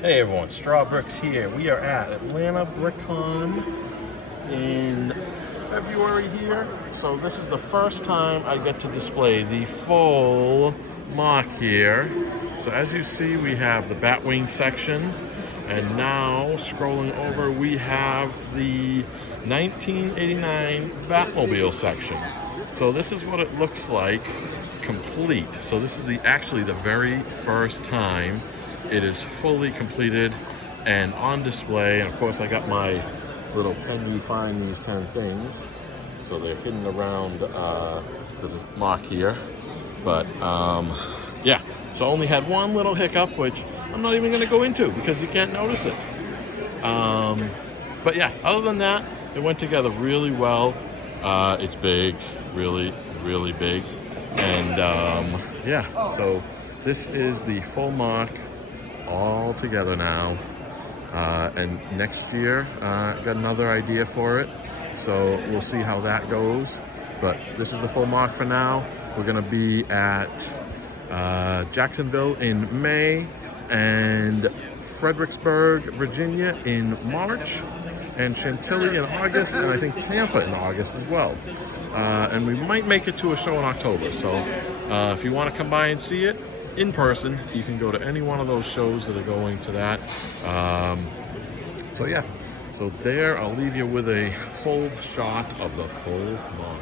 Hey everyone, Strawbricks here. We are at Atlanta BrickCon in February here. So this is the first time I get to display the full MOC here. So as you see, we have the Batwing section, and now scrolling over, we have the 1989 Batmobile section. So this is what it looks like complete. So this is actually the very first time it is fully completed and on display. And of course, I got my little "Can you find these 10 things?" So they're hidden around the MOC here. But yeah, so I only had one little hiccup, which I'm not even going to go into because you can't notice it. But yeah, other than that, it went together really well. It's big, really, really big. And yeah, so this is the full MOC all together now. And next year, got another idea for it. So we'll see how that goes. But this is the full MOC for now. We're gonna be at Jacksonville in May and Fredericksburg, Virginia in March, and Chantilly in August, and I think Tampa in August as well. And we might make it to a show in October. So if you want to come by and see it in person, you can go to any one of those shows that are going to that. So yeah, so there I'll leave you with a full shot of the full MOC.